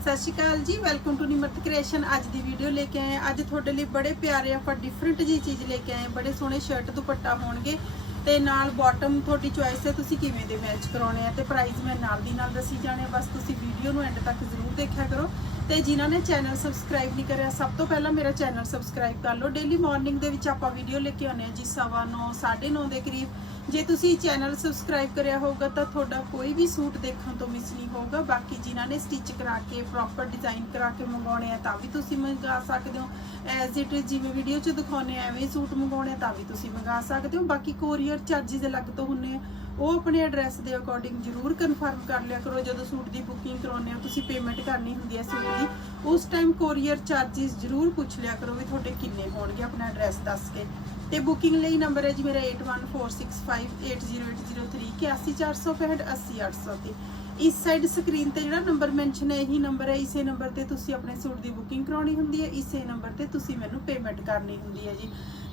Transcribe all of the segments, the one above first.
ਸਤਿ ਸ਼੍ਰੀ ਅਕਾਲ ਜੀ welcome to Nimrat creation ਅੱਜ ਦੀ ਵੀਡੀਓ ਲੈ ਕੇ ਆਏ ਅੱਜ ਤੁਹਾਡੇ ਲਈ ਬੜੇ ਪਿਆਰੇ ਆਪਾਂ ਡਿਫਰੈਂਟ ਜੀ ਚੀਜ਼ ਲੈ ਕੇ ਆਏ ਬੜੇ ਸੋਹਣੇ ਸ਼ਰਟ ਦੁਪੱਟਾ ਹੋਣਗੇ। ਤੇ ਨਾਲ ਬਾਟਮ ਤੁਹਾਡੀ ਚੁਆਇਸ ਹੈ, ਤੁਸੀਂ ਕਿਵੇਂ ਦੇ ਮੈਚ ਕਰਾਉਣੇ ਆ। ਤੇ ਪ੍ਰਾਈਸ ਮੈਂ ਨਾਲ ਦੀ ਨਾਲ ਦੱਸੀ ਜਾਣੇ ਬਸ ਤੁਸੀਂ ਵੀਡੀਓ ਨੂੰ ਐਂਡ ਤੱਕ ਜ਼ਰੂਰ ਦੇਖਿਆ ਕਰੋ। ਤੇ ਜਿਨ੍ਹਾਂ ਨੇ ਚੈਨਲ ਸਬਸਕ੍ਰਾਈਬ ਨਹੀਂ ਕਰਿਆ, ਸਭ ਤੋਂ ਪਹਿਲਾਂ ਮੇਰਾ ਚੈਨਲ ਸਬਸਕ੍ਰਾਈਬ ਕਰ ਲਓ। ਡੇਲੀ ਮਾਰਨਿੰਗ ਦੇ ਵਿੱਚ ਆਪਾਂ ਵੀਡੀਓ ਲੈ ਕੇ ਆਉਂਦੇ ਹਾਂ ਜੀ 9:30 9:30 ਦੇ ਕਰੀਬ। ਜੇ ਤੁਸੀਂ ਚੈਨਲ ਸਬਸਕ੍ਰਾਈਬ ਕਰਿਆ ਹੋਊਗਾ ਤਾਂ ਤੁਹਾਡਾ ਕੋਈ ਵੀ ਸੂਟ ਦੇਖਣ ਤੋਂ ਮਿਸ ਨਹੀਂ ਹੋਊਗਾ। ਬਾਕੀ ਜਿਨ੍ਹਾਂ ਨੇ ਸਟਿਚ ਕਰਾ ਕੇ ਪ੍ਰੋਪਰ ਡਿਜ਼ਾਈਨ ਕਰਾ ਕੇ ਮੰਗਾਉਣੇ ਆ, ਤਾਂ ਵੀ ਤੁਸੀਂ ਮੰਗਾ ਸਕਦੇ ਹੋ। ਐਜ਼ ਇਟ ਜਿਵੇਂ ਵੀਡੀਓ 'ਚ ਦਿਖਾਉਂਦੇ ਐਵੇਂ ਸੂਟ ਮੰਗਾਉਣੇ ਆ, ਤਾਂ ਵੀ ਤੁਸੀਂ ਮੰਗਾ ਸਕਦੇ ਹੋ। ਬਾਕੀ ਕੋਰੀਅਰ ਚਾਰजेस ਅਲੱਗ ਤੋਂ ਹੁੰਨੇ ਆ। ਉਹ ਆਪਣੇ ਐਡਰੈਸ ਦੇ ਅਕੋਰਡਿੰਗ ਜਰੂਰ ਕਨਫਰਮ ਕਰ ਲਿਆ ਕਰੋ, ਜਦੋਂ ਸੂਟ ਦੀ ਬੁਕਿੰਗ ਕਰਾਉਂਦੇ ਹੋ, ਤੁਸੀਂ ਪੇਮੈਂਟ ਕਰਨੀ ਹੁੰਦੀ ਹੈ ਸੂਟ ਦੀ, ਉਸ ਟਾਈਮ ਕੋਰੀਅਰ ਚਾਰजेस ਜਰੂਰ ਪੁੱਛ ਲਿਆ ਕਰੋ ਵੀ ਤੁਹਾਡੇ ਕਿੰਨੇ ਹੋਣਗੇ ਆਪਣਾ ਐਡਰੈਸ ਦੱਸ ਕੇ। ਤੇ ਬੁਕਿੰਗ ਲਈ ਨੰਬਰ ਹੈ ਜੀ ਮੇਰਾ 8146580803 80465 ਤੇ। ਇਸ ਸਾਈਡ ਸਕਰੀਨ ਤੇ ਜਿਹੜਾ ਨੰਬਰ ਮੈਂਸ਼ਨ ਹੈ, ਇਹੀ ਨੰਬਰ ਹੈ। ਇਸੇ ਨੰਬਰ ਤੇ ਤੁਸੀਂ ਆਪਣੇ ਸੂਟ ਦੀ ਬੁਕਿੰਗ ਕਰਾਉਣੀ ਹੁੰਦੀ ਹੈ। ਇਸੇ ਨੰਬਰ ਤੇ ਤੁਸੀਂ ਮੈਨੂੰ ਪੇਮੈਂਟ ਕਰਨੀ ਹੁੰਦੀ ਹੈ ਜੀ।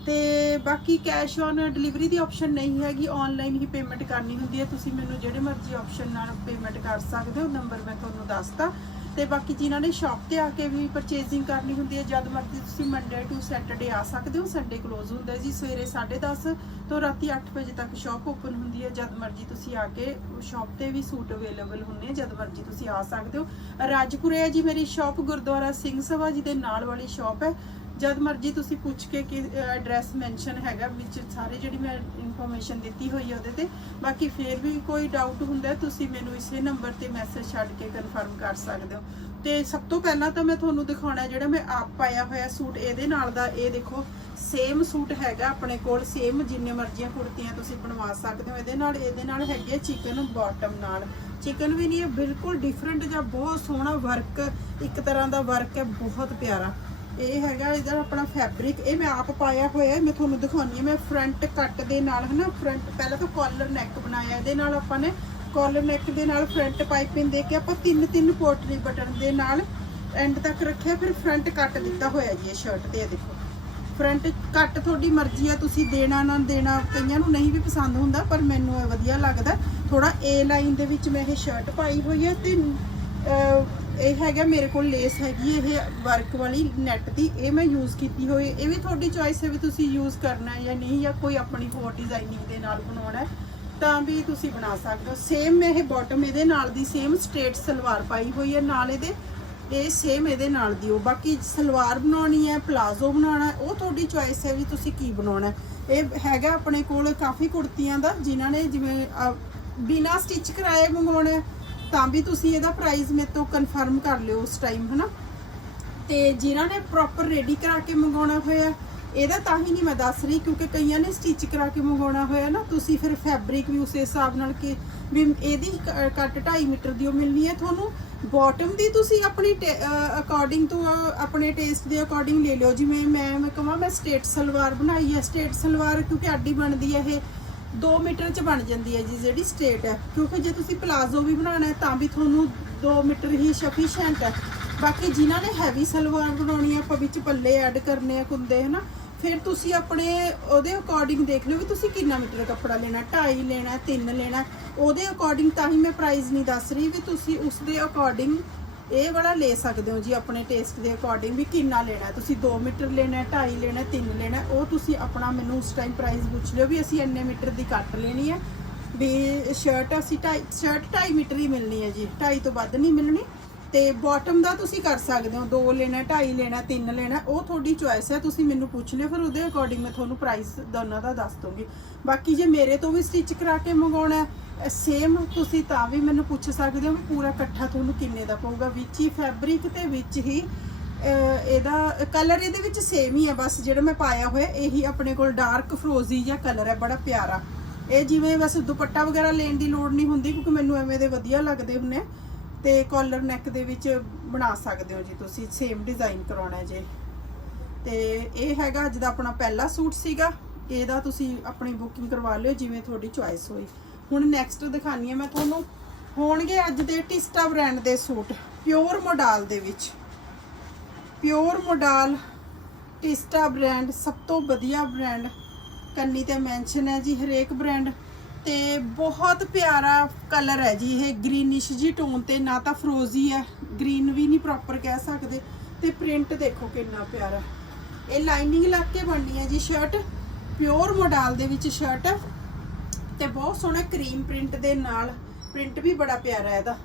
ਤੇ ਬਾਕੀ ਕੈਸ਼ ਔਨ ਡਿਲੀਵਰੀ ਦੀ ਆਪਸ਼ਨ ਨਹੀਂ ਹੈਗੀ। ਆਨਲਾਈਨ ਹੀ ਪੇਮੈਂਟ ਕਰਨੀ ਹੁੰਦੀ ਹੈ। ਤੁਸੀਂ ਮੈਨੂੰ ਜਿਹੜੇ ਮਰਜ਼ੀ ਆਪਸ਼ਨ ਨਾਲ ਪੇਮੈਂਟ ਕਰ ਸਕਦੇ ਹੋ। ਨੰਬਰ ਮੈਂ ਤੁਹਾਨੂੰ ਦੱਸਤਾ। ਤੇ ਬਾਕੀ ਜਿਨ੍ਹਾਂ ਨੇ ਸ਼ਾਪ ਤੇ ਆ ਕੇ ਵੀ ਪਰਚੇਜ਼ਿੰਗ ਕਰਨੀ ਹੁੰਦੀ ਹੈ, ਜਦ ਮਰਜ਼ੀ ਤੁਸੀਂ ਮੰਡੇ ਟੂ ਸੈਟਰਡੇ ਆ ਸਕਦੇ ਹੋ ਸੰਡੇ ਕਲੋਜ਼ ਹੁੰਦਾ ਹੈ ਜੀ। ਸਵੇਰੇ 10:30 ਤੋਂ ਰਾਤੀ 8 ਵਜੇ ਤੱਕ ਸ਼ਾਪ ਓਪਨ ਹੁੰਦੀ ਹੈ, ਜਦ ਮਰਜ਼ੀ ਤੁਸੀਂ ਆ ਕੇ ਸ਼ਾਪ ਤੇ ਵੀ ਸੂਟ ਅਵੇਲੇਬਲ ਹੁੰਦੇ ਜਦ ਮਰਜ਼ੀ ਤੁਸੀਂ ਆ ਸਕਦੇ ਹੋ। ਰਾਜਪੁਰੇ ਹੈ ਜੀ ਮੇਰੀ ਸ਼ਾਪ ਗੁਰਦੁਆਰਾ ਸਿੰਘ ਸਭਾ ਜੀ ਦੇ ਨਾਲ ਵਾਲੀ ਸ਼ਾਪ ਹੈ। ਜਦ ਮਰਜ਼ੀ ਤੁਸੀਂ ਪੁੱਛ ਕੇ ਕਿ ਐਡਰੈਸ ਮੈਂਸ਼ਨ ਹੈਗਾ, ਵਿੱਚ ਸਾਰੇ ਜਿਹੜੀ ਮੈਂ ਇਨਫੋਰਮੇਸ਼ਨ ਦਿੱਤੀ ਹੋਈ ਹੈ ਉਹਦੇ ਤੇ। ਬਾਕੀ ਫੇਰ ਵੀ ਕੋਈ ਡਾਊਟ ਹੁੰਦਾ, ਤੁਸੀਂ ਮੈਨੂੰ ਇਸੇ ਨੰਬਰ ਤੇ ਮੈਸੇਜ ਛੱਡ ਕੇ ਕਨਫਰਮ ਕਰ ਸਕਦੇ ਹੋ। ਤੇ ਸਭ ਤੋਂ ਪਹਿਲਾਂ ਤਾਂ ਮੈਂ ਤੁਹਾਨੂੰ ਦਿਖਾਉਣਾ ਜਿਹੜਾ ਮੈਂ ਆਪ ਪਾਇਆ ਹੋਇਆ ਸੂਟ, ਇਹਦੇ ਨਾਲ ਦਾ ਇਹ ਦੇਖੋ ਸੇਮ ਸੂਟ ਹੈਗਾ ਆਪਣੇ ਕੋਲ ਸੇਮ ਜਿੰਨੇ ਮਰਜ਼ੀਆਂ ਕੁੜਤੀਆਂ ਤੁਸੀਂ ਬਣਵਾ ਸਕਦੇ ਹੋ। ਇਹਦੇ ਨਾਲ ਇਹਦੇ ਨਾਲ ਹੈਗੀ ਹੈ ਚਿਕਨ ਬਾਟਮ ਨਾਲ। ਚਿਕਨ ਵੀ ਨਹੀਂ ਹੈ ਬਿਲਕੁਲ ਡਿਫਰੈਂਟ ਜਾਂ ਬਹੁਤ ਸੋਹਣਾ ਵਰਕ ਇੱਕ ਤਰ੍ਹਾਂ ਦਾ ਵਰਕ ਹੈ, ਬਹੁਤ ਪਿਆਰਾ। ਇਹ ਹੈਗਾ ਇਹਦਾ ਆਪਣਾ ਫੈਬਰਿਕ ਇਹ ਮੈਂ ਆਪ ਪਾਇਆ ਹੋਇਆ ਮੈਂ ਤੁਹਾਨੂੰ ਦਿਖਾਉਣੀ ਹੈ। ਮੈਂ ਫਰੰਟ ਕੱਟ ਦੇ ਨਾਲ ਹਨਾ ਫਰੰਟ ਪਹਿਲਾਂ ਤਾਂ ਕਾਲਰ ਨੈਕ ਬਣਾਇਆ, ਇਹਦੇ ਨਾਲ ਆਪਾਂ ਨੇ ਕਾਲਰ ਨੈਕ ਦੇ ਨਾਲ ਫਰੰਟ ਪਾਈਪਿੰਗ ਦੇ ਕੇ ਆਪਾਂ ਤਿੰਨ ਤਿੰਨ ਪੋਟਲੀ ਬਟਨ ਦੇ ਨਾਲ ਐਂਡ ਤੱਕ ਰੱਖਿਆ, ਫਿਰ ਫਰੰਟ ਕੱਟ ਦਿੱਤਾ ਹੋਇਆ ਜੀ ਇਹ ਸ਼ਰਟ ਤੇ, ਇਹ ਦੇਖੋ। ਫਰੰਟ ਕੱਟ ਤੁਹਾਡੀ ਮਰਜ਼ੀ ਆ, ਤੁਸੀਂ ਦੇਣਾ ਨਾ ਦੇਣਾ, ਕਈਆਂ ਨੂੰ ਨਹੀਂ ਵੀ ਪਸੰਦ ਹੁੰਦਾ, ਪਰ ਮੈਨੂੰ ਇਹ ਵਧੀਆ ਲੱਗਦਾ। ਥੋੜਾ ਏ ਲਾਈਨ ਦੇ ਵਿੱਚ ਮੈਂ ਇਹ ਸ਼ਰਟ ਪਾਈ ਹੋਈ ਹੈ ਤੇ ਇਹ ਹੈਗਾ ਮੇਰੇ ਕੋਲ ਲੇਸ ਹੈਗੀ ਇਹ ਵਰਕ ਵਾਲੀ ਨੈਟ ਦੀ ਇਹ ਮੈਂ ਯੂਜ਼ ਕੀਤੀ ਹੋਈ ਇਹ ਵੀ ਤੁਹਾਡੀ ਚੋਇਸ ਹੈ ਵੀ ਤੁਸੀਂ ਯੂਜ਼ ਕਰਨਾ ਹੈ ਜਾਂ ਨਹੀਂ ਜਾਂ ਕੋਈ ਆਪਣੀ ਹੋਰ ਡਿਜ਼ਾਈਨਿੰਗ ਦੇ ਨਾਲ ਬਣਾਉਣਾ ਹੈ ਤਾਂ ਵੀ ਤੁਸੀਂ ਬਣਾ ਸਕਦੇ ਹੋ। ਸੇਮ ਮੈਂ ਇਹ ਬਾਟਮ ਇਹਦੇ ਨਾਲ ਦੀ ਸੇਮ ਸਟ੍ਰੇਟ ਸਲਵਾਰ ਪਾਈ ਹੋਈ ਹੈ ਨਾਲ ਇਹਦੇ ਇਹ ਸੇਮ ਇਹਦੇ ਨਾਲ ਦੀ ਉਹ। ਬਾਕੀ ਸਲਵਾਰ ਬਣਾਉਣੀ ਹੈ ਪਲਾਜ਼ੋ ਬਣਾਉਣਾ ਉਹ ਤੁਹਾਡੀ ਚੋਇਸ ਹੈ ਵੀ ਤੁਸੀਂ ਕੀ ਬਣਾਉਣਾ ਇਹ ਹੈਗਾ ਆਪਣੇ ਕੋਲ ਕਾਫੀ ਕੁੜਤੀਆਂ ਦਾ ਜਿਨ੍ਹਾਂ ਨੇ ਜਿਵੇਂ ਅਹ, ਬਿਨਾਂ ਸਟਿਚ ਕਰਾਏ ਮੰਗਵਾਉਣਾ ਤਾਂ ਵੀ ਤੁਸੀਂ ਇਹਦਾ ਪ੍ਰਾਈਸ ਮੇਰੇ ਤੋਂ ਕਨਫਰਮ ਕਰ ਲਿਓ ਉਸ ਟਾਈਮ ਹਨਾ? ਤੇ ਜਿਨ੍ਹਾਂ ਨੇ ਪ੍ਰੋਪਰ ਰੈਡੀ ਕਰਾ ਕੇ ਮੰਗਾਉਣਾ ਹੋਇਆ ਇਹਦਾ ਤਾਂ ਹੀ ਨਹੀਂ ਮੈਂ ਦੱਸ ਰਹੀ ਕਿਉਂਕਿ ਕਈਆਂ ਨੇ ਸਟਿਚ ਕਰਾ ਕੇ ਮੰਗਾਉਣਾ ਹੋਇਆ ਨਾ ਤੁਸੀਂ ਫਿਰ ਫੈਬਰਿਕ ਵੀ ਉਸੇ ਹਿਸਾਬ ਨਾਲ ਕਿ ਵੀ ਇਹਦੀ ਕ- ਕੱਟ 2.5 ਮੀਟਰ ਦੀ ਉਹ ਮਿਲਣੀ ਹੈ। ਤੁਹਾਨੂੰ ਬਾਟਮ ਦੀ ਤੁਸੀਂ ਆਪਣੀ ਅਕੋਰਡਿੰਗ ਤੋਂ ਅਹ, ਆਪਣੇ ਟੇਸਟ ਦੇ ਅਕੋਰਡਿੰਗ ਲੈ ਲਿਓ। ਜਿਵੇਂ ਮੈਂ ਮੈਂ ਕਹਾਂ ਮੈਂ ਸਟੇਟ ਸਲਵਾਰ ਬਣਾਈ ਹੈ ਸਟੇਟ ਸਲਵਾਰ ਕਿਉਂਕਿ ਆਡੀ ਬਣਦੀ ਹੈ ਇਹ। 2 ਮੀਟਰ ਚ ਬਣ ਜਾਂਦੀ ਹੈ ਜੀ, ਜਿਹੜੀ ਸਟੇਟ ਹੈ। ਕਿਉਂਕਿ ਜੇ ਤੁਸੀਂ ਪਲਾਜ਼ੋ ਵੀ ਬਣਾਉਣਾ ਹੈ, ਤਾਂ ਵੀ ਤੁਹਾਨੂੰ 2 ਮੀਟਰ ਹੀ ਸਫੀਸ਼ੀਐਂਟ ਹੈ। ਬਾਕੀ ਜਿਨ੍ਹਾਂ ਨੇ ਹੈਵੀ ਸਲਵਾਰ ਬਣਾਉਣੀ ਹੈ, ਆਪਾਂ ਵਿੱਚ ਪੱਲੇ ਐਡ ਕਰਨੇ ਆ, ਕੁੰਦੇ, ਹਨਾ। ਫਿਰ ਤੁਸੀਂ ਆਪਣੇ ਉਹਦੇ ਅਕੋਰਡਿੰਗ ਦੇਖ ਲਿਓ ਵੀ ਤੁਸੀਂ ਕਿੰਨਾ ਮੀਟਰ ਕੱਪੜਾ ਲੈਣਾ 2.5 ਲੈਣਾ 3 ਲੈਣਾ ਉਹਦੇ ਅਕੋਰਡਿੰਗ ਤਾਂ ਹੀ ਮੈਂ ਪ੍ਰਾਈਸ ਨਹੀਂ ਦੱਸ ਰਹੀ ਵੀ ਤੁਸੀਂ ਉਸ ਦੇ ਅਕੋਰਡਿੰਗ ਇਹ ਵਾਲਾ ਲੈ ਸਕਦੇ ਹੋ ਜੀ ਆਪਣੇ ਟੇਸਟ ਦੇ ਅਕੋਰਡਿੰਗ ਵੀ ਕਿੰਨਾ ਲੈਣਾ ਤੁਸੀਂ 2 ਮੀਟਰ ਲੈਣਾ ਹੈ 2.5 ਲੈਣਾ 3 ਲੈਣਾ ਉਹ ਤੁਸੀਂ ਆਪਣਾ ਮੈਨੂੰ ਉਸ ਟਾਈਮ ਪ੍ਰਾਈਸ ਪੁੱਛ ਲਿਓ ਵੀ ਅਸੀਂ ਇੰਨੇ ਮੀਟਰ ਦੀ ਕੱਟ ਲੈਣੀ ਹੈ। ਵੀ ਸ਼ਰਟ ਅਸੀਂ 2.5 ਸ਼ਰਟ 2.5 ਮੀਟਰ ਹੀ ਮਿਲਣੀ ਹੈ ਜੀ 2.5 ਤੋਂ ਵੱਧ ਨਹੀਂ ਮਿਲਣੀ। ਤੇ ਬਾਟਮ ਦਾ ਤੁਸੀਂ ਕਰ ਸਕਦੇ ਹੋ 2 ਲੈਣਾ 2.5 ਲੈਣਾ 3 ਲੈਣਾ ਉਹ ਤੁਹਾਡੀ ਚੁਆਇਸ ਹੈ, ਤੁਸੀਂ ਮੈਨੂੰ ਪੁੱਛ ਲਿਓ ਫਿਰ ਉਹਦੇ ਅਕੋਰਡਿੰਗ ਮੈਂ ਤੁਹਾਨੂੰ ਪ੍ਰਾਈਸ ਦੋਨਾਂ ਦਾ ਦੱਸ ਦੂੰਗੀ ਬਾਕੀ ਜੇ ਮੇਰੇ ਤੋਂ ਵੀ ਸਟਿਚ ਕਰਾ ਕੇ ਮੰਗਾਉਣਾ ਹੈ ਸੇਮ ਤੁਸੀਂ ਤਾਂ ਵੀ ਮੈਨੂੰ ਪੁੱਛ ਸਕਦੇ ਹੋ ਵੀ ਪੂਰਾ ਇਕੱਠਾ ਤੁਹਾਨੂੰ ਕਿੰਨੇ ਦਾ ਪਊਗਾ? ਵਿੱਚ ਹੀ ਫੈਬਰਿਕ ਤੇ ਵਿੱਚ ਹੀ ਇਹਦਾ ਕਲਰ ਇਹਦੇ ਵਿੱਚ ਸੇਮ ਹੀ ਹੈ ਬਸ, ਜਿਹੜਾ ਮੈਂ ਪਾਇਆ ਹੋਇਆ, ਇਹੀ ਆਪਣੇ ਕੋਲ ਡਾਰਕ ਫਰੋਜ਼ੀ ਜਿਹਾ ਕਲਰ ਹੈ, ਬੜਾ ਪਿਆਰਾ। ਇਹ ਜਿਵੇਂ ਬਸ ਦੁਪੱਟਾ ਵਗੈਰਾ ਲੈਣ ਦੀ ਲੋੜ ਨਹੀਂ ਹੁੰਦੀ, ਕਿਉਂਕਿ ਮੈਨੂੰ ਐਵੇਂ ਦੇ ਵਧੀਆ ਲੱਗਦੇ ਹੁੰਨੇ ਆ। ਤੇ ਕਾਲਰ ਨੈਕ ਦੇ ਵਿੱਚ ਬਣਾ ਸਕਦੇ ਹੋ ਜੀ ਤੁਸੀਂ ਸੇਮ ਡਿਜ਼ਾਈਨ ਕਰਾਉਣਾ ਜੇ। ਤੇ ਇਹ ਹੈਗਾ ਅੱਜ ਦਾ ਆਪਣਾ ਪਹਿਲਾ ਸੂਟ ਸੀਗਾ, ਇਹਦਾ ਤੁਸੀਂ ਆਪਣੀ ਬੁਕਿੰਗ ਕਰਵਾ ਲਿਓ, ਜਿਵੇਂ ਤੁਹਾਡੀ ਚੁਆਇਸ ਹੋਈ। ਹੁਣ ਨੈਕਸਟ ਦਿਖਾਣੀ ਹੈ ਮੈਂ ਤੁਹਾਨੂੰ। ਹੋਣਗੇ ਅੱਜ ਦੇ ਟਿਸਟਾ ਬ੍ਰਾਂਡ ਦੇ ਸੂਟ ਪਿਓਰ ਮੋਡਾਲ ਦੇ ਵਿੱਚ। ਪਿਓਰ ਮੋਡਾਲ ਟਿਸਟਾ ਬ੍ਰਾਂਡ, ਸਭ ਤੋਂ ਵਧੀਆ ਬ੍ਰਾਂਡ। ਕੰਨੀ ਤੇ ਮੈਂਸ਼ਨ ਹੈ ਜੀ ਹਰੇਕ ਬ੍ਰਾਂਡ। ਤੇ ਬਹੁਤ ਪਿਆਰਾ ਕਲਰ ਹੈ ਜੀ ਇਹ ਗ੍ਰੀਨਿਸ਼ ਜੀ ਟੋਨ ਤੇ, ਨਾ ਤਾਂ ਫਰੋਜ਼ੀ ਹੈ ਗ੍ਰੀਨ ਵੀ ਨਹੀਂ ਪ੍ਰੋਪਰ ਕਹਿ ਸਕਦੇ। ਤੇ ਪ੍ਰਿੰਟ ਦੇਖੋ ਕਿੰਨਾ ਪਿਆਰਾ। ਇਹ ਲਾਈਨਿੰਗ ਲੱਗ ਕੇ ਬਣਨੀ ਹੈ ਜੀ ਸ਼ਰਟ ਪਿਓਰ ਮੋਡਲ ਦੇ ਵਿੱਚ ਸ਼ਰਟ ਹੈ ਤੇ ਬਹੁਤ ਸੋਹਣਾ ਕਰੀਮ ਪ੍ਰਿੰਟ ਦੇ ਨਾਲ ਪ੍ਰਿੰਟ ਵੀ ਬੜਾ ਪਿਆਰਾ ਹੈ ਇਹਦਾ।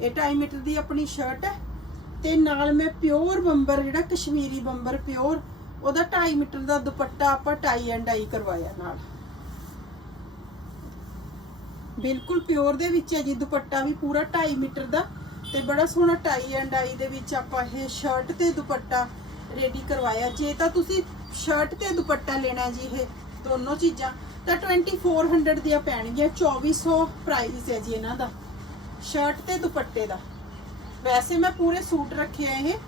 ਇਹ 2.5 ਮੀਟਰ ਦੀ ਆਪਣੀ ਸ਼ਰਟ ਹੈ ਤੇ ਨਾਲ ਮੈਂ ਪਿਓਰ ਬੰਬਰ, ਜਿਹੜਾ ਕਸ਼ਮੀਰੀ ਬੰਬਰ ਪਿਓਰ ਉਹਦਾ 2.5 ਮੀਟਰ ਦਾ ਦੁਪੱਟਾ ਆਪਾਂ ਟਾਈ ਐਂਡ ਡਾਈ ਕਰਵਾਇਆ ਨਾਲ। ਬਿਲਕੁਲ ਪਿਓਰ ਦੇ ਵਿੱਚ ਹੈ ਜੀ, ਦੁਪੱਟਾ ਵੀ ਪੂਰਾ 2.5 ਮੀਟਰ ਦਾ ਤੇ ਬੜਾ ਸੋਹਣਾ ਟਾਈ ਐਂਡ ਡਾਈ ਦੇ ਵਿੱਚ ਆਪਾਂ ਇਹ ਸ਼ਰਟ ਤੇ ਦੁਪੱਟਾ ਰੈਡੀ ਕਰਵਾਇਆ। ਜੇ ਤਾਂ ਤੁਸੀਂ ਸ਼ਰਟ ਤੇ ਦੁਪੱਟਾ ਲੈਣਾ ਜੀ ਇਹ ਦੋਨੋਂ ਚੀਜ਼ਾਂ ਤਾਂ 2400 ਦੀਆਂ ਪੈਣਗੀਆਂ 2400 ਪ੍ਰਾਈਸ ਹੈ ਜੀ ਇਹਨਾਂ ਦਾ। ਸ਼ਰਟ ਤੇ ਦੁਪੱਟੇ ਦਾ। ਵੈਸੇ ਮੈਂ ਪੂਰੇ ਸੂਟ ਰੱਖਿਆ ਇਹ,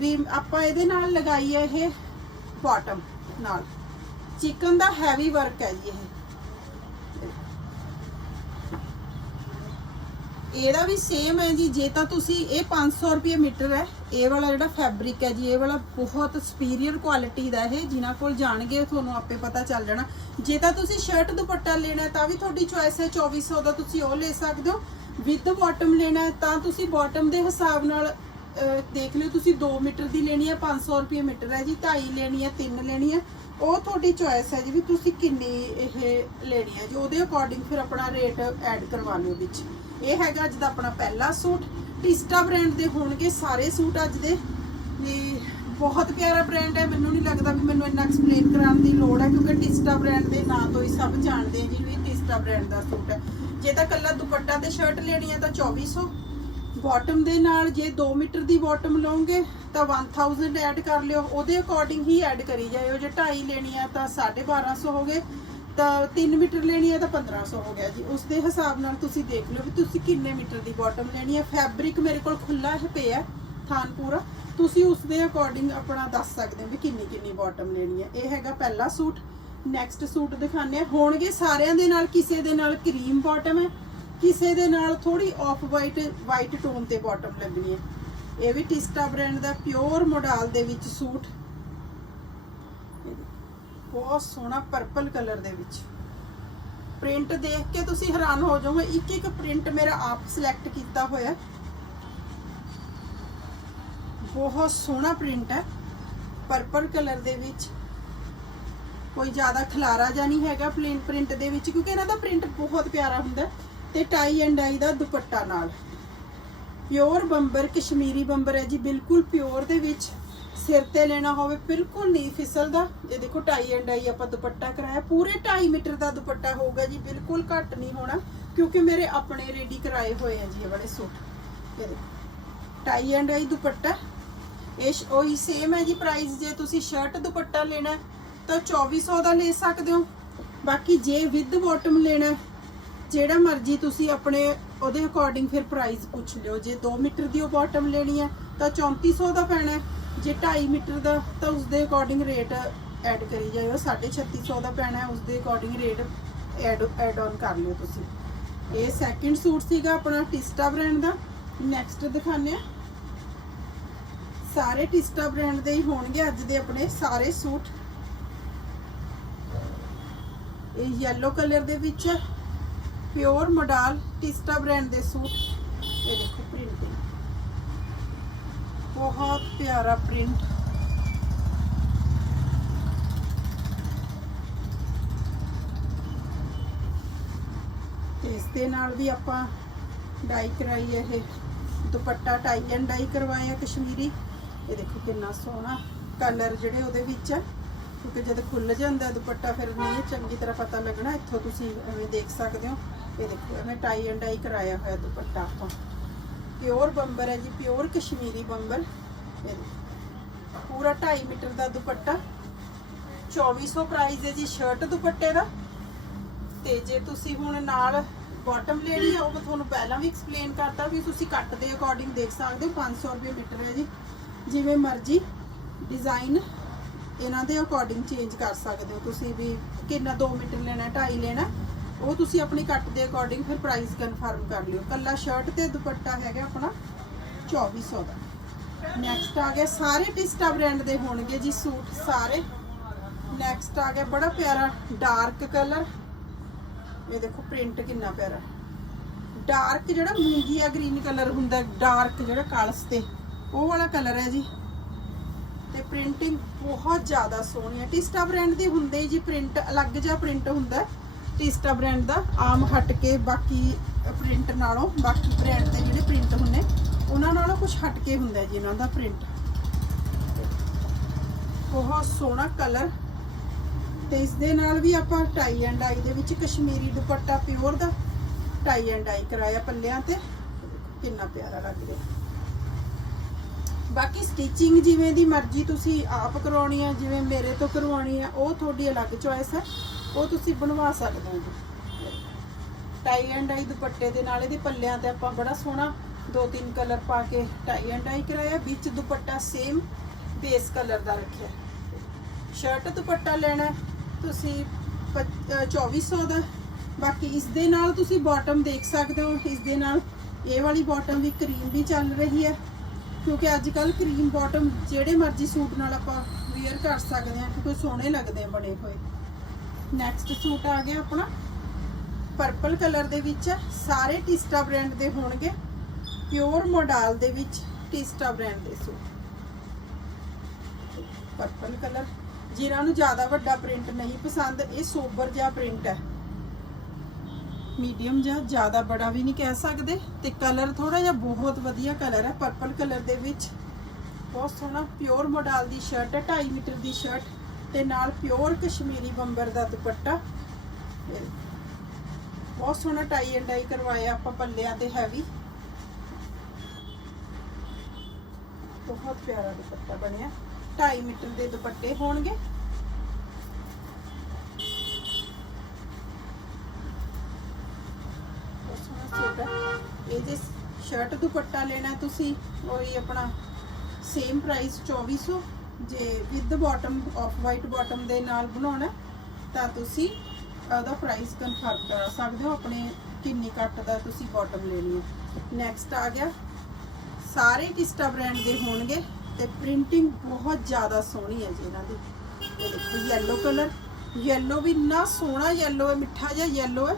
ਵੀ ਆਪਾਂ ਇਹਦੇ ਨਾਲ ਲਗਾਈ ਹੈ ਇਹ ਬਾਟਮ ਨਾਲ। ਚਿਕਨ ਦਾ ਹੈਵੀ ਵਰਕ ਹੈ ਜੀ ਇਹ। ਇਹਦਾ ਵੀ ਸੇਮ ਹੈ ਜੀ, ਜੇ ਤਾਂ ਤੁਸੀਂ ਇਹ 500 ਰੁਪਏ ਮੀਟਰ ਹੈ, ਇਹ ਵਾਲਾ ਜਿਹੜਾ ਫੈਬਰਿਕ ਹੈ ਜੀ, ਇਹ ਵਾਲਾ ਬਹੁਤ ਸੁਪੀਰੀਅਰ ਕੁਆਲਿਟੀ ਦਾ ਇਹ, ਜਿਨ੍ਹਾਂ ਕੋਲ ਜਾਣਗੇ ਤੁਹਾਨੂੰ ਆਪੇ ਪਤਾ ਚੱਲ ਜਾਣਾ। ਜੇ ਤਾਂ ਤੁਸੀਂ ਸ਼ਰਟ ਦੁਪੱਟਾ ਲੈਣਾ ਤਾਂ ਵੀ ਤੁਹਾਡੀ ਚੋਇਸ ਹੈ 2400 ਦਾ ਤੁਸੀਂ ਉਹ ਲੈ ਸਕਦੇ ਹੋ। ਵਿਦ ਬਾਟਮ ਲੈਣਾ ਤਾਂ ਤੁਸੀਂ ਬਾਟਮ ਦੇ ਹਿਸਾਬ ਨਾਲ ਦੇਖ ਲਿਓ, ਤੁਸੀਂ 2 ਮੀਟਰ ਦੀ ਲੈਣੀ ਹੈ 500 ਰੁਪਏ ਮੀਟਰ ਹੈ ਜੀ 2.5 ਲੈਣੀ ਹੈ 3 ਲੈਣੀ ਹੈ। ਉਹ ਤੁਹਾਡੀ ਚੁਆਇਸ ਹੈ ਜੀ ਵੀ ਤੁਸੀਂ ਕਿੰਨੀ ਇਹ ਲੈਣੀ ਹੈ ਜੀ। ਉਹਦੇ ਅਕੋਰਡਿੰਗ ਫਿਰ ਆਪਣਾ ਰੇਟ ਐਡ ਕਰਵਾ ਲਿਓ ਵਿੱਚ। ਇਹ ਹੈਗਾ ਅੱਜ ਦਾ ਆਪਣਾ ਪਹਿਲਾ ਸੂਟ। ਟਿਸਟਾ ਬ੍ਰਾਂਡ ਦੇ ਹੋਣਗੇ ਸਾਰੇ ਸੂਟ ਅੱਜ ਦੇ। ਵੀ ਬਹੁਤ ਪਿਆਰਾ ਬ੍ਰਾਂਡ ਹੈ। ਮੈਨੂੰ ਨਹੀਂ ਲੱਗਦਾ ਵੀ ਮੈਨੂੰ ਇੰਨਾ ਐਕਸਪਲੇਨ ਕਰਾਉਣ ਦੀ ਲੋੜ ਹੈ, ਕਿਉਂਕਿ ਟਿਸਟਾ ਬ੍ਰਾਂਡ ਦੇ ਨਾਂ ਤੋਂ ਹੀ ਸਭ ਜਾਣਦੇ ਜੀ ਵੀ ਟਿਸਟਾ ਬ੍ਰਾਂਡ ਦਾ ਸੂਟ ਹੈ। ਜੇ ਤਾਂ ਕੱਲਾ ਦੁਪੱਟਾ ਤੇ ਸ਼ਰਟ ਲੈਣੀ ਹੈ ਤਾਂ 2400 ਬਾਟਮ ਦੇ ਨਾਲ ਜੇ 2 ਮੀਟਰ ਦੀ ਬਾਟਮ ਲਓਗੇ, ਤਾਂ 1000 ਐਡ ਕਰ ਲਿਓ। ਉਹਦੇ ਅਕੋਰਡਿੰਗ ਹੀ ਐਡ ਕਰੀ ਜਾਇਓ। ਜੇ 2.5 ਲੈਣੀ ਆ ਤਾਂ 1250 ਹੋ ਗਏ। ਤਾਂ 3 ਮੀਟਰ ਲੈਣੀ ਹੈ ਤਾਂ 1500 ਹੋ ਗਿਆ ਜੀ। ਉਸ ਦੇ ਹਿਸਾਬ ਨਾਲ ਤੁਸੀਂ ਦੇਖ ਲਓ ਵੀ ਤੁਸੀਂ ਕਿੰਨੇ ਮੀਟਰ ਦੀ ਬਾਟਮ ਲੈਣੀ ਹੈ ਫੈਬਰਿਕ ਮੇਰੇ ਕੋਲ ਖੁੱਲਾ ਹੈ ਪਿਆ ਥਾਨ ਪੂਰਾ ਤੁਸੀਂ ਉਸ ਦੇ ਅਕੋਰਡਿੰਗ ਆਪਣਾ ਦੱਸ ਸਕਦੇ ਹੋ ਵੀ ਕਿੰਨੀ ਕਿੰਨੀ ਬਾਟਮ ਲੈਣੀ ਹੈ ਇਹ ਹੈਗਾ ਪਹਿਲਾ ਸੂਟ। ਨੈਕਸਟ ਸੂਟ ਦਿਖਾਣੇ ਆ। ਹੋਣਗੇ ਸਾਰਿਆਂ ਦੇ ਨਾਲ, ਕਿਸੇ ਦੇ ਨਾਲ ਕਰੀਮ ਬਾਟਮ ਹੈ। ਕਿਸੇ ਦੇ ਨਾਲ ਥੋੜੀ ਆਫ ਵਾਈਟ ਵਾਈਟ ਟੋਨ ਤੇ ਬਾਟਮ ਲੱਗਣੀ ਹੈ। ਇਹ ਵੀ ਟਿਸਟਾ ਬ੍ਰਾਂਡ ਦਾ ਪਿਓਰ ਮੋਡਲ ਦੇ ਵਿੱਚ ਸੂਟ। ਬਹੁਤ ਸੋਹਣਾ ਪਰਪਲ ਕਲਰ ਦੇ ਵਿੱਚ। ਪ੍ਰਿੰਟ ਦੇਖ ਕੇ ਤੁਸੀਂ ਹੈਰਾਨ ਹੋ ਜਾਓਗੇ ਇੱਕ ਇੱਕ ਪ੍ਰਿੰਟ ਮੇਰਾ ਆਪ ਸਿਲੈਕਟ ਕੀਤਾ ਹੋਇਆ। ਬਹੁਤ ਸੋਹਣਾ ਪ੍ਰਿੰਟ ਹੈ ਪਰਪਲ ਕਲਰ ਦੇ ਵਿੱਚ। ਕੋਈ ਜ਼ਿਆਦਾ ਖਲਾਰਾ ਜਾਂ ਨਹੀਂ ਹੈਗਾ ਪਲੇਨ ਪ੍ਰਿੰਟ ਦੇ ਵਿੱਚ, ਕਿਉਂਕਿ ਇਹਨਾਂ ਦਾ ਪ੍ਰਿੰਟ ਬਹੁਤ ਪਿਆਰਾ ਹੁੰਦਾ। ਹੈ ਤੇ ਟਾਈ ਐਂਡ ਆਈ ਦਾ ਦੁਪੱਟਾ ਨਾਲ। ਪਿਓਰ ਬੰਬਰ, ਕਸ਼ਮੀਰੀ ਬੰਬਰ ਹੈ ਜੀ, ਬਿਲਕੁਲ ਪਿਓਰ ਦੇ ਵਿੱਚ ਸਿਰ ਤੇ ਲੈਣਾ ਹੋਵੇ, ਬਿਲਕੁਲ ਨਹੀਂ ਫਿਸਲਦਾ ਇਹ ਦੇਖੋ, ਟਾਈ ਐਂਡ ਆਈ ਆਪਾਂ ਦੁਪੱਟਾ ਕਰਾਇਆ। ਪੂਰੇ 2.5 ਮੀਟਰ ਦਾ ਦੁਪੱਟਾ ਹੋਊਗਾ ਜੀ, ਬਿਲਕੁਲ ਘੱਟ ਨਹੀਂ ਹੋਣਾ, ਕਿਉਂਕਿ ਮੇਰੇ ਆਪਣੇ ਰੈਡੀ ਕਰਾਏ ਹੋਏ ਆ ਜੀ ਇਹ ਵਾਲੇ ਸੂਟ। ਇਹ ਟਾਈ ਐਂਡ ਆਈ ਦੁਪੱਟਾ। ਇਹ ਸ਼- ਉਹੀ ਸੇਮ ਹੈ ਜੀ ਪ੍ਰਾਈਸ ਜੇ ਤੁਸੀਂ ਸ਼ਰਟ ਦੁਪੱਟਾ ਲੈਣਾ ਹੈ, ਤਾਂ 2400 ਦਾ ਲੈ ਸਕਦੇ ਹੋ। ਬਾਕੀ ਜੇ ਵਿਦ ਬਾਟਮ ਲੈਣਾ ਜਿਹੜਾ ਮਰਜ਼ੀ ਤੁਸੀਂ ਆਪਣੇ ਉਹਦੇ ਅਕੋਰਡਿੰਗ ਫਿਰ ਪ੍ਰਾਈਸ ਪੁੱਛ ਲਿਓ। ਜੇ 2 ਮੀਟਰ ਦੀ ਉਹ ਬਾਟਮ ਲੈਣੀ ਹੈ, ਤਾਂ 3400 ਦਾ ਪੈਣਾ ਜੇ 2.5 ਮੀਟਰ ਦਾ, ਤਾਂ ਉਸ ਦੇ ਅਕੋਰਡਿੰਗ ਰੇਟ ਐਡ ਕਰੀ ਜਾਇਓ। 3650 ਦਾ ਪੈਣਾ ਹੈ ਉਸ ਦੇ according rate add add on ਕਰ ਲਿਓ ਤੁਸੀਂ। ਇਹ ਸੈਕਿੰਡ ਸੂਟ ਸੀਗਾ ਆਪਣਾ ਟਿਸਟਾ ਬ੍ਰਾਂਡ ਦਾ। ਨੈਕਸਟ ਦਿਖਾਉਂਦੇ ਆ ਸਾਰੇ ਟਿਸਟਾ ਬ੍ਰਾਂਡ ਦੇ ਹੀ ਹੋਣਗੇ ਅੱਜ ਦੇ ਆਪਣੇ ਸਾਰੇ ਸੂਟ ਇਹ ਯੈਲੋ ਕਲਰ ਦੇ ਵਿੱਚ ਪਿਓਰ ਮੋਡਲ ਟਿਸਟਾ ਬ੍ਰਾਂਡ ਦੇ ਸੂਟ। ਇਹ ਦੇਖੋ ਪ੍ਰਿੰਟਿੰਗ। ਬਹੁਤ ਪਿਆਰਾ ਪ੍ਰਿੰਟ। ਇਸ ਦੇ ਨਾਲ ਵੀ ਆਪਾਂ ਡਾਈ ਕਰਾਈ ਹੈ ਇਹ। ਦੁਪੱਟਾ ਟਾਈ ਐਂਡ ਡਾਈ ਕਰਵਾਇਆ ਕਸ਼ਮੀਰੀ। ਇਹ ਦੇਖੋ ਕਿੰਨਾ ਸੋਹਣਾ ਕਲਰ ਜਿਹੜੇ ਉਹਦੇ ਵਿੱਚ ਹੈ ਕਿਉਂਕਿ ਜਦ ਖੁੱਲ ਜਾਂਦਾ ਦੁਪੱਟਾ, ਫਿਰ ਨਹੀਂ ਚੰਗੀ ਤਰ੍ਹਾਂ ਪਤਾ ਲੱਗਣਾ, ਇੱਥੋਂ ਤੁਸੀਂ ਐਵੇਂ ਦੇਖ ਸਕਦੇ ਹੋ। ਇਹ ਦੇਖੋ, ਐਵੇਂ ਟਾਈ ਐਂਡ ਡਾਈ ਕਰਾਇਆ ਹੋਇਆ ਦੁਪੱਟਾ ਆਪਾਂ। ਪਿਓਰ ਬੰਬਰ ਹੈ ਜੀ ਪਿਓਰ ਕਸ਼ਮੀਰੀ ਬੰਬਰ। ਪੂਰਾ 2.5 ਮੀਟਰ ਦਾ ਦੁਪੱਟਾ। 2400 ਪ੍ਰਾਈਸ ਹੈ ਜੀ ਸ਼ਰਟ ਦੁਪੱਟੇ ਦਾ। ਤੇ ਜੇ ਤੁਸੀਂ ਹੁਣ ਨਾਲ ਬਾਟਮ ਲੈਣੀ ਹੈ, ਉਹ ਮੈਂ ਤੁਹਾਨੂੰ ਪਹਿਲਾਂ ਵੀ ਐਕਸਪਲੇਨ ਕਰਤਾ ਵੀ ਤੁਸੀਂ ਕੱਟ ਦੇ ਅਕੋਰਡਿੰਗ ਦੇਖ ਸਕਦੇ ਹੋ 500 ਰੁਪਏ ਮੀਟਰ ਹੈ ਜੀ। ਜਿਵੇਂ ਮਰਜ਼ੀ ਡਿਜ਼ਾਈਨ ਇਹਨਾਂ ਦੇ ਅਕੋਰਡਿੰਗ ਚੇਂਜ ਕਰ ਸਕਦੇ ਹੋ ਤੁਸੀਂ ਵੀ, ਕਿੰਨਾ 2 ਮੀਟਰ ਲੈਣਾ 2.5 ਲੈਣਾ। ਉਹ ਤੁਸੀਂ ਆਪਣੀ ਕੱਟ ਦੇ ਅਕੋਰਡਿੰਗ ਫਿਰ ਪ੍ਰਾਈਸ ਕਨਫਰਮ ਕਰ ਲਿਓ। ਕੱਲਾ ਸ਼ਰਟ ਤੇ ਦੁਪੱਟਾ ਹੈਗਾ ਆਪਣਾ 2400 ਦਾ। ਨੈਕਸਟ ਆ ਗਿਆ, ਸਾਰੇ ਟਿਸਟਾ ਬ੍ਰਾਂਡ ਦੇ ਹੋਣਗੇ ਜੀ ਸੂਟ, ਸਾਰੇ। ਨੈਕਸਟ ਆ ਗਿਆ, ਬੜਾ ਪਿਆਰਾ ਡਾਰਕ ਕਲਰ ਇਹ ਦੇਖੋ ਪ੍ਰਿੰਟ ਕਿੰਨਾ ਪਿਆਰਾ। ਡਾਰਕ ਜਿਹੜਾ ਮੂੰਗੀਆ ਗ੍ਰੀਨ ਕਲਰ ਹੁੰਦਾ ਡਾਰਕ ਜਿਹੜਾ ਕਾਲਸ ਤੇ, ਉਹ ਵਾਲਾ ਕਲਰ ਹੈ ਜੀ। ਤੇ ਪ੍ਰਿੰਟਿੰਗ ਬਹੁਤ ਜ਼ਿਆਦਾ ਸੋਹਣੀ ਹੈ। ਟਿਸਟਾ ਬ੍ਰਾਂਡ ਦੇ ਹੁੰਦੇ ਹੀ ਜੀ ਪ੍ਰਿੰਟ ਅਲੱਗ ਜਿਹਾ ਪ੍ਰਿੰਟ ਹੁੰਦਾ। ਟਿਸਟਾ ਬ੍ਰਾਂਡ ਦਾ, ਆਮ ਹਟ ਕੇ ਬਾਕੀ ਪ੍ਰਿੰਟ ਨਾਲੋਂ ਬਾਕੀ ਬ੍ਰਾਂਡ ਦੇ ਜਿਹੜੇ ਪ੍ਰਿੰਟ ਹੁੰਦੇ, ਉਹਨਾਂ ਨਾਲੋਂ ਕੁਝ ਹਟ ਕੇ ਹੁੰਦਾ ਜੀ ਇਹਨਾਂ ਦਾ ਪ੍ਰਿੰਟ ਬਹੁਤ ਸੋਹਣਾ ਕਲਰ ਤੇ ਇਸ ਦੇ ਨਾਲ ਵੀ ਆਪਾਂ ਟਾਈ ਐਂਡ ਆਈ ਦੇ ਵਿੱਚ ਕਸ਼ਮੀਰੀ ਦੁਪੱਟਾ ਪਿਓਰ ਦਾ ਟਾਈ ਐਂਡ ਆਈ ਕਰਾਇਆ ਪੱਲਿਆਂ ਤੇ। ਕਿੰਨਾ ਪਿਆਰਾ ਲੱਗ ਰਿਹਾ। ਬਾਕੀ ਸਟਿਚਿੰਗ ਜਿਵੇਂ ਦੀ ਮਰਜ਼ੀ ਤੁਸੀਂ ਆਪ ਕਰਵਾਉਣੀ ਹੈ ਜਿਵੇਂ ਮੇਰੇ ਤੋਂ ਕਰਵਾਉਣੀ ਹੈ ਉਹ ਤੁਹਾਡੀ ਅਲੱਗ ਚੋਇਸ ਹੈ ਉਹ ਤੁਸੀਂ ਬਣਵਾ ਸਕਦੇ ਹੋ। ਜੀ ਟਾਈ ਐਂਡ ਆਈ ਦੁਪੱਟੇ ਦੇ ਨਾਲ ਇਹਦੇ ਪੱਲਿਆਂ ਤੇ ਆਪਾਂ ਬੜਾ ਸੋਹਣਾ ਦੋ ਤਿੰਨ ਕਲਰ ਪਾ ਕੇ ਟਾਈ ਐਂਡ ਆਈ ਕਰਾਇਆ। ਵਿੱਚ ਦੁਪੱਟਾ ਸੇਮ ਬੇਸ ਕਲਰ ਦਾ ਰੱਖਿਆ। ਸ਼ਰਟ ਦੁਪੱਟਾ ਲੈਣਾ ਤੁਸੀਂ ਪੱਚ- ਅਹ 2400 ਦਾ। ਬਾਕੀ ਇਸ ਦੇ ਨਾਲ ਤੁਸੀਂ ਬਾਟਮ ਦੇਖ ਸਕਦੇ ਹੋ। ਇਸ ਦੇ ਨਾਲ ਇਹ ਵਾਲੀ ਬਾਟਮ ਵੀ ਕਰੀਮ ਵੀ ਚੱਲ ਰਹੀ ਹੈ। ਕਿਉਂਕਿ ਅੱਜ ਕੱਲ ਕਰੀਮ ਬਾਟਮ ਜਿਹੜੇ ਮਰਜ਼ੀ ਸੂਟ ਨਾਲ ਆਪਾਂ ਵੇਅਰ ਕਰ ਸਕਦੇ ਹਾਂ। ਕਿਉਂਕਿ ਸੋਹਣੇ ਲੱਗਦੇ ਆ ਬਣੇ ਹੋਏ। ਨੈਕਸਟ ਸੂਟ ਆ ਗਿਆ ਆਪਣਾ। ਪਰਪਲ ਕਲਰ ਦੇ ਵਿੱਚ ਹੈ। ਸਾਰੇ ਟਿਸਟਾ ਬ੍ਰਾਂਡ ਦੇ ਹੋਣਗੇ। ਪਿਓਰ ਮੋਡਲ ਦੇ ਵਿੱਚ ਟਿਸਟਾ ਬ੍ਰਾਂਡ ਦੇ ਸੂਟ ਪਰਪਲ ਕਲਰ ਜਿਨ੍ਹਾਂ ਨੂੰ ਜ਼ਿਆਦਾ ਵੱਡਾ ਪ੍ਰਿੰਟ ਨਹੀਂ ਪਸੰਦ, ਇਹ ਸੋਬਰ ਜਿਹਾ ਪ੍ਰਿੰਟ ਹੈ। ਮੀਡੀਅਮ ਜਾਂ ਜ਼ਿਆਦਾ ਬੜਾ ਵੀ ਨਹੀਂ ਕਹਿ ਸਕਦੇ। ਤੇ ਕਲਰ ਥੋੜਾ ਜਿਹਾ ਬਹੁਤ ਵਧੀਆ ਕਲਰ ਹੈ। ਪਰਪਲ ਕਲਰ ਦੇ ਵਿੱਚ ਬਹੁਤ ਸੋਹਣਾ ਪਿਓਰ ਮੋਡਲ ਦੀ ਸ਼ਰਟ ਹੈ 2.5 ਮੀਟਰ ਦੀ ਸ਼ਰਟ ਤੇ ਨਾਲ ਪਿਓਰ ਕਸ਼ਮੀਰੀ ਬੰਬਰ ਦਾ ਦੁਪੱਟਾ। ਬਹੁਤ ਸੋਹਣਾ ਟਾਈ ਐਂਡ ਡਾਈ ਕਰਵਾਇਆ ਆਪਾਂ ਪੱਲਿਆਂ ਤੇ ਹੈਵੀ। ਬਹੁਤ ਪਿਆਰਾ ਦੁਪੱਟਾ ਬਣਿਆ। 2.5 ਮੀਟਰ ਦੇ ਦੁਪੱਟੇ ਹੋਣਗੇ। ਬਹੁਤ ਇਹ ਜੇ ਸ਼ਰਟ ਦੁਪੱਟਾ ਲੈਣਾ ਤੁਸੀਂ, ਉਹੀ ਆਪਣਾ ਸੇਮ ਪ੍ਰਾਈਸ 2400 ਜੇ with bottom off white bottom ਦੇ ਨਾਲ ਬਣਾਉਣਾ ਤਾਂ ਤੁਸੀਂ ਉਹਦਾ ਪ੍ਰਾਈਸ ਕਨਫਰਮ ਕਰ ਸਕਦੇ ਹੋ, ਆਪਣੇ ਕਿੰਨੀ ਕੱਟ ਦਾ ਤੁਸੀਂ ਬਾਟਮ ਲੈਣੀ ਹੈ। ਨੈਕਸਟ ਆ ਗਿਆ। ਸਾਰੇ ਟਿਸਟਾ ਬ੍ਰਾਂਡ ਦੇ ਹੋਣਗੇ ਤੇ ਪ੍ਰਿੰਟਿੰਗ ਬਹੁਤ ਜ਼ਿਆਦਾ ਸੋਹਣੀ ਹੈ ਜੀ ਇਹਨਾਂ ਦੀ। ਇਹ ਦੇਖੋ ਯੈਲੋ ਕਲਰ ਯੈਲੋ ਵੀ ਇੰਨਾ ਸੋਹਣਾ ਯੈਲੋ ਹੈ, ਮਿੱਠਾ ਜਿਹਾ ਯੈਲੋ ਹੈ।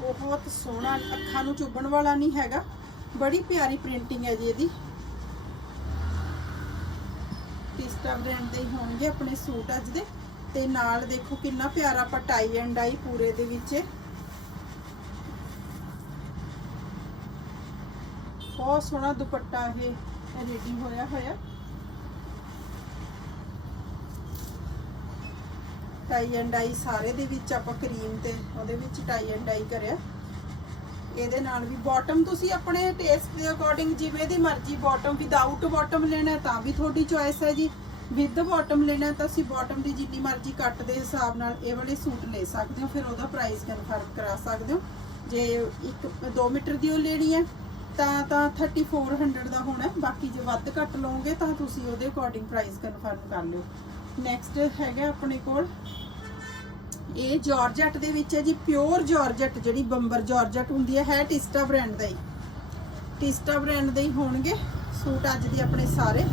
ਬਹੁਤ ਸੋਹਣਾ, ਅੱਖਾਂ ਨੂੰ ਚੁੱਭਣ ਵਾਲਾ ਨਹੀਂ ਹੈਗਾ। ਬੜੀ ਪਿਆਰੀ ਪ੍ਰਿੰਟਿੰਗ ਹੈ ਜੀ ਇਹਦੀ। ਟਿਸਟਾ ਬ੍ਰਾਂਡ ਦੇ ਹੋਣਗੇ ਆਪਣੇ ਸੂਟ ਅੱਜ ਦੇ। ਤੇ ਨਾਲ ਦੇਖੋ ਕਿੰਨਾ ਪਿਆਰਾ ਪਟਾਈ ਐਂਡ ਡਾਈ ਪੂਰੇ ਦੇ ਵਿੱਚ। ਬਹੁਤ ਸੋਹਣਾ ਦੁਪੱਟਾ ਇਹ ਰੈਡੀ ਹੋਇਆ ਹੋਇਆ। ਟਾਈ ਐਂਡ ਡਾਈ ਸਾਰੇ ਦੇ ਵਿੱਚ ਆਪਾਂ ਕਰੀਮ ਤੇ ਉਹਦੇ ਵਿੱਚ ਟਾਈ ਐਂਡ ਡਾਈ ਕਰਿਆ। ਇਹਦੇ ਨਾਲ ਵੀ ਬਾਟਮ ਤੁਸੀਂ ਆਪਣੇ ਟੇਸਟ ਦੇ ਅਕੋਰਡਿੰਗ ਜਿਵੇਂ ਦੀ ਮਰਜ਼ੀ ਬਾਟਮ ਵਿਦਆਊਟ ਬਾਟਮ ਲੈਣਾ ਤਾਂ ਵੀ ਤੁਹਾਡੀ ਚੋਇਸ ਹੈ ਜੀ। ਵਿਦ ਬਾਟਮ ਲੈਣਾ ਤਾਂ ਤੁਸੀਂ ਬਾਟਮ ਦੀ ਜਿੰਨੀ ਮਰਜ਼ੀ ਕੱਟ ਦੇ ਹਿਸਾਬ ਨਾਲ ਇਹ ਵਾਲੇ ਸੂਟ ਲੈ ਸਕਦੇ ਹੋ, ਫਿਰ ਉਹਦਾ ਪ੍ਰਾਈਸ ਕਨਫਰਮ ਕਰਾ ਸਕਦੇ ਹੋ। ਜੇ ਇੱਕ 2 ਮੀਟਰ ਦੀ ਉਹ ਲੈਣੀ ਹੈ, ਤਾਂ ਤਾਂ 3400 ਦਾ ਹੋਣਾ ਬਾਕੀ ਜੇ ਵੱਧ ਘੱਟ ਲਓਗੇ ਤਾਂ ਤੁਸੀਂ ਉਹਦੇ ਅਕੋਰਡਿੰਗ ਪ੍ਰਾਈਸ ਕਨਫਰਮ ਕਰ ਲਿਓ। ਨੈਕਸਟ ਹੈਗਾ ਆਪਣੇ ਕੋਲ ਇਹ ਜਾਰਜਟ ਦੇ ਵਿੱਚ ਹੈ ਜੀ, ਪਿਓਰ ਜਾਰਜਟ ਜਿਹੜੀ ਬੰਬਰ ਜਾਰਜਟ ਹੁੰਦੀ ਹੈ ਹੈ ਟਿਸਟਾ ਬ੍ਰਾਂਡ ਦਾ ਹੀ। ਟਿਸਟਾ ਬ੍ਰਾਂਡ ਦੇ ਹੀ ਹੋਣਗੇ ਸੂਟ ਅੱਜ ਦੇ ਆਪਣੇ ਸਾਰੇ।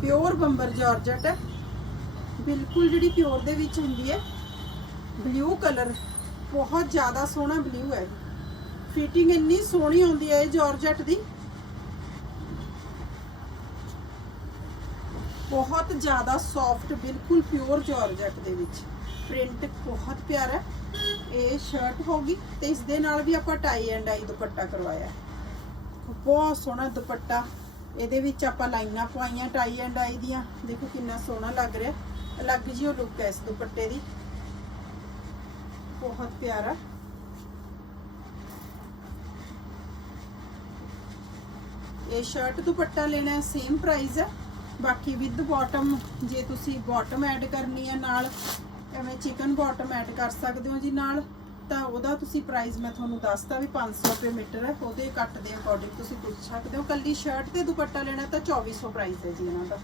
ਪਿਓਰ ਬੰਬਰ ਜਾਰਜਟ ਹੈ। ਬਿਲਕੁਲ ਜਿਹੜੀ ਪਿਓਰ ਦੇ ਵਿੱਚ ਹੁੰਦੀ ਹੈ, ਬਲੂ ਕਲਰ, ਬਹੁਤ ਜ਼ਿਆਦਾ ਸੋਹਣਾ ਬਲੂ ਹੈ। ਫਿਟਿੰਗ ਇੰਨੀ ਸੋਹਣੀ ਆਉਂਦੀ ਹੈ ਇਹ ਜਾਰਜਟ ਦੀ। ਬਹੁਤ ਜ਼ਿਆਦਾ ਸੌਫਟ ਬਿਲਕੁਲ ਪਿਓਰ ਜਾਰਜਟ ਦੇ ਵਿੱਚ। ਪ੍ਰਿੰਟ ਬਹੁਤ ਪਿਆਰਾ ਇਹ ਸ਼ਰਟ ਹੋਗੀ ਤੇ ਇਸ ਦੇ ਨਾਲ ਵੀ ਆਪਾਂ ਟਾਈ ਐਂਡ ਆਈ ਦੁਪੱਟਾ ਕਰਵਾਇਆ ਬਹੁਤ ਸੋਹਣਾ ਦੁਪੱਟਾ। ਇਹਦੇ ਵਿੱਚ ਆਪਾਂ ਲਾਈਨਾਂ ਪਵਾਈਆਂ ਟਾਈ ਐਂਡ ਆਈ ਦੀਆਂ। ਦੇਖੋ ਕਿੰਨਾ ਸੋਹਣਾ ਲੱਗ ਰਿਹਾ ਅਲੱਗ ਜਿਹੀ ਲੁੱਕ ਹੈ ਇਸ ਦੁਪੱਟੇ ਦੀ। ਬਹੁਤ ਪਿਆਰਾ। ਇਹ ਸ਼ਰਟ ਦੁਪੱਟਾ ਲੈਣਾ ਸੇਮ ਪ੍ਰਾਈਸ ਹੈ। ਬਾਕੀ ਵਿਦ ਬਾਟਮ ਜੇ ਤੁਸੀਂ ਬਾਟਮ ਐਡ ਕਰਨੀ ਹੈ ਨਾਲ ਐਵੇਂ ਚਿਕਨ ਬੋਟਮ ਐਡ ਕਰ ਸਕਦੇ ਹੋ ਜੀ ਨਾਲ, ਤਾਂ ਉਹਦਾ ਤੁਸੀਂ ਪ੍ਰਾਈਸ ਮੈਂ ਤੁਹਾਨੂੰ ਦੱਸਤਾ ਵੀ 500 ਰੁਪਏ ਮੀਟਰ ਹੈ, ਉਹਦੇ ਕੱਟ ਦੇ ਅਕੋਰਡਿੰਗ ਤੁਸੀਂ ਪੁੱਛ ਸਕਦੇ ਹੋ। ਕੱਲੀ ਸ਼ਰਟ ਤੇ ਦੁਪੱਟਾ ਲੈਣਾ ਤਾਂ 2400 ਪ੍ਰਾਈਸ ਹੈ ਜੀ ਇਹਨਾਂ ਦਾ।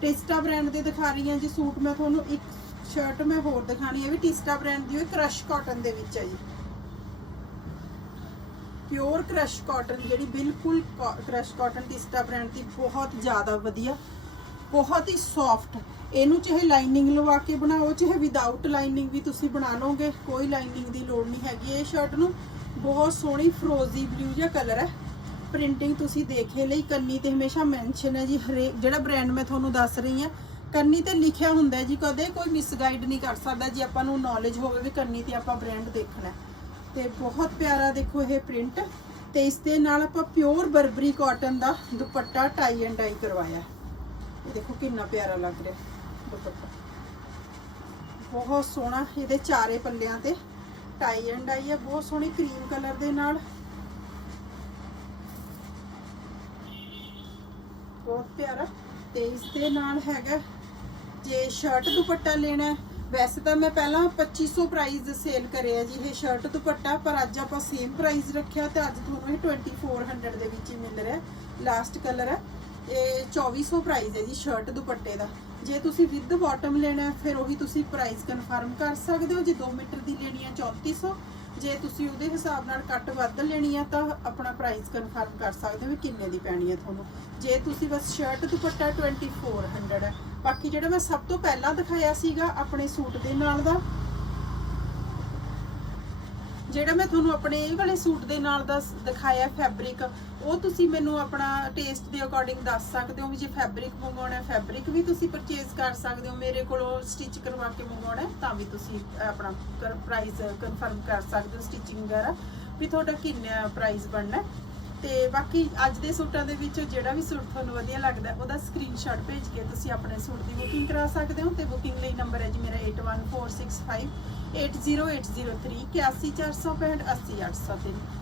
ਟਿਸਟਾ ਬ੍ਰਾਂਡ ਦੇ ਦਿਖਾ ਰਹੀ ਹਾਂ ਜੀ ਸੂਟ ਮੈਂ ਤੁਹਾਨੂੰ, ਇੱਕ ਸ਼ਰਟ ਮੈਂ ਹੋਰ ਦਿਖਾਣੀ ਹੈ ਵੀ ਟਿਸਟਾ ਬ੍ਰਾਂਡ ਦੀ ਹੋਈ ਕ੍ਰਸ਼ ਕਾਟਨ ਦੇ ਵਿੱਚ ਹੈ ਜੀ। ਪਿਓਰ ਕ੍ਰਸ਼ ਕਾਟਨ ਜਿਹੜੀ ਬਿਲਕੁਲ ਕ੍ਰਸ਼ ਕਾਟਨ ਟਿਸਟਾ ਬ੍ਰਾਂਡ ਦੀ ਬਹੁਤ ਜ਼ਿਆਦਾ ਵਧੀਆ, ਬਹੁਤ ਹੀ ਸੌਫਟ ਇਹਨੂੰ ਚਾਹੇ ਲਾਈਨਿੰਗ ਲਵਾ ਕੇ ਬਣਾਓ, ਚਾਹੇ ਵਿਦਆਊਟ ਲਾਈਨਿੰਗ ਵੀ ਤੁਸੀਂ ਬਣਾ ਲਓਗੇ, ਕੋਈ ਲਾਈਨਿੰਗ ਦੀ ਲੋੜ ਨਹੀਂ ਹੈਗੀ ਇਹ ਸ਼ਰਟ ਨੂੰ। ਬਹੁਤ ਸੋਹਣੀ ਫਰੋਜ਼ੀ ਬਲੂ ਜਿਹਾ ਕਲਰ ਹੈ। ਪ੍ਰਿੰਟਿੰਗ ਤੁਸੀਂ ਦੇਖੇ ਲਈ, ਕੰਨੀ ਤੇ ਹਮੇਸ਼ਾ ਮੈਂਸ਼ਨ ਹੈ ਜੀ, ਹਰੇ, ਜਿਹੜਾ ਬ੍ਰਾਂਡ ਮੈਂ ਤੁਹਾਨੂੰ ਦੱਸ ਰਹੀ ਹਾਂ, ਕੰਨੀ ਤੇ ਲਿਖਿਆ ਹੁੰਦਾ ਜੀ, ਕਦੇ ਕੋਈ ਮਿਸਗਾਈਡ ਨਹੀਂ ਕਰ ਸਕਦਾ ਜੀ, ਆਪਾਂ ਨੂੰ ਨੌਲੇਜ ਹੋਵੇ ਵੀ ਕੰਨੀ ਤੇ ਆਪਾਂ ਬ੍ਰਾਂਡ ਦੇਖਣਾ ਹੈ। ਤੇ ਬਹੁਤ ਪਿਆਰਾ ਦੇਖੋ ਇਹ ਪ੍ਰਿੰਟ ਤੇ ਇਸ ਦੇ ਨਾਲ ਆਪਾਂ ਪਿਓਰ ਬਰਬਰੀ ਕਾਟਨ ਦਾ ਦੁਪੱਟਾ ਟਾਈ ਐਂਡ ਡਾਈ ਕਰਵਾਇਆ ਇਹ ਦੇਖੋ ਕਿੰਨਾ ਪਿਆਰਾ ਲੱਗ ਰਿਹਾ ਬਹੁਤ ਸੋਹਣਾ ਇਹਦੇ ਚਾਰੇ ਪੱਲਿਆਂ ਤੇ ਟਾਈ ਐਂਡ ਡਾਈ ਹੈ ਬਹੁਤ ਸੋਹਣੀ ਕਰੀਮ ਕਲਰ ਦੇ ਨਾਲ। ਬਹੁਤ ਪਿਆਰਾ ਤੇ ਇਸ ਦੇ ਨਾਲ ਹੈਗਾ। ਜੇ ਸ਼ਰਟ ਦੁਪੱਟਾ ਲੈਣਾ ਵੈਸੇ ਤਾਂ ਮੈਂ ਪਹਿਲਾਂ 2500 ਪ੍ਰਾਈਸ ਸੇਲ ਕਰਿਆ ਜੀ ਇਹ ਸ਼ਰਟ ਦੁਪੱਟਾ, ਪਰ ਅੱਜ ਆਪਾਂ ਸੇਮ ਪ੍ਰਾਈਸ ਰੱਖਿਆ ਤੇ ਅੱਜ ਤੁਹਾਨੂੰ ਇਹ 2400 ਦੇ ਵਿੱਚ ਹੀ ਮਿਲ ਰਿਹਾ ਲਾਸਟ ਕਲਰ ਹੈ। ਇਹ 2400 ਪ੍ਰਾਈਸ ਹੈ ਜੀ ਸ਼ਰਟ ਦੁਪੱਟੇ ਦਾ। ਜੇ ਤੁਸੀਂ ਵਿਦ ਬਾਟਮ ਲੈਣਾ ਫਿਰ ਉਹੀ ਤੁਸੀਂ ਪ੍ਰਾਈਸ ਕਨਫਰਮ ਕਰ ਸਕਦੇ ਹੋ। ਜੇ 2 ਮੀਟਰ ਦੀ ਲੈਣੀ ਹੈ 3400 ਜੇ ਤੁਸੀਂ ਉਹਦੇ ਹਿਸਾਬ ਨਾਲ ਕੱਟ ਵੱਧ ਲੈਣੀ ਆ ਤਾਂ ਆਪਣਾ ਪ੍ਰਾਈਸ ਕਨਫਰਮ ਕਰ ਸਕਦੇ ਹੋ ਵੀ ਕਿੰਨੇ ਦੀ ਪੈਣੀ ਹੈ ਤੁਹਾਨੂੰ। ਜੇ ਤੁਸੀਂ ਬਸ ਸ਼ਰਟ ਦੁਪੱਟਾ 2400 ਹੈ। ਬਾਕੀ ਜਿਹੜਾ ਮੈਂ ਸਭ ਤੋਂ ਪਹਿਲਾਂ ਦਿਖਾਇਆ ਸੀਗਾ ਆਪਣੇ ਸੂਟ ਦੇ ਨਾਲ ਦਾ, ਜਿਹੜਾ ਮੈਂ ਤੁਹਾਨੂੰ ਆਪਣੇ ਇਹ ਵਾਲੇ ਸੂਟ ਦੇ ਨਾਲ ਦਾ ਦਿਖਾਇਆ ਫੈਬਰਿਕ ਉਹ ਤੁਸੀਂ ਮੈਨੂੰ ਆਪਣਾ ਟੇਸਟ ਦੇ ਅਕੋਰਡਿੰਗ ਦੱਸ ਸਕਦੇ ਹੋ ਵੀ ਜੇ ਫੈਬਰਿਕ ਮੰਗਵਾਉਣਾ ਹੈ ਫੈਬਰਿਕ ਵੀ ਤੁਸੀਂ ਪਰਚੇਸ ਕਰ ਸਕਦੇ ਹੋ ਮੇਰੇ ਕੋਲੋਂ ਸਟਿਚ ਕਰਵਾ ਕੇ ਮੰਗਵਾਉਣਾ ਹੈ, ਤਾਂ ਵੀ ਤੁਸੀਂ ਆਪਣਾ ਪ੍ਰਾਈਸ ਕਨਫਰਮ ਕਰ ਸਕਦੇ ਹੋ ਸਟਿਚਿੰਗ ਵਗੈਰਾ ਵੀ ਤੁਹਾਡਾ ਕਿੰਨਾ ਪ੍ਰਾਈਸ ਬਣਨਾ ਹੈ। ਤੇ ਬਾਕੀ ਅੱਜ ਦੇ ਸੂਟਾਂ ਦੇ ਵਿੱਚ ਜਿਹੜਾ ਵੀ ਸੂਟ ਤੁਹਾਨੂੰ ਵਧੀਆ ਲੱਗਦਾ ਉਹਦਾ ਸਕਰੀਨਸ਼ਾਟ ਭੇਜ ਕੇ ਤੁਸੀਂ ਆਪਣੇ ਸੂਟ ਦੀ ਬੁਕਿੰਗ ਕਰਾ ਸਕਦੇ ਹੋ ਤੇ ਬੁਕਿੰਗ ਲਈ ਨੰਬਰ ਹੈ ਜੀ ਮੇਰਾ 8146580803 81465 80803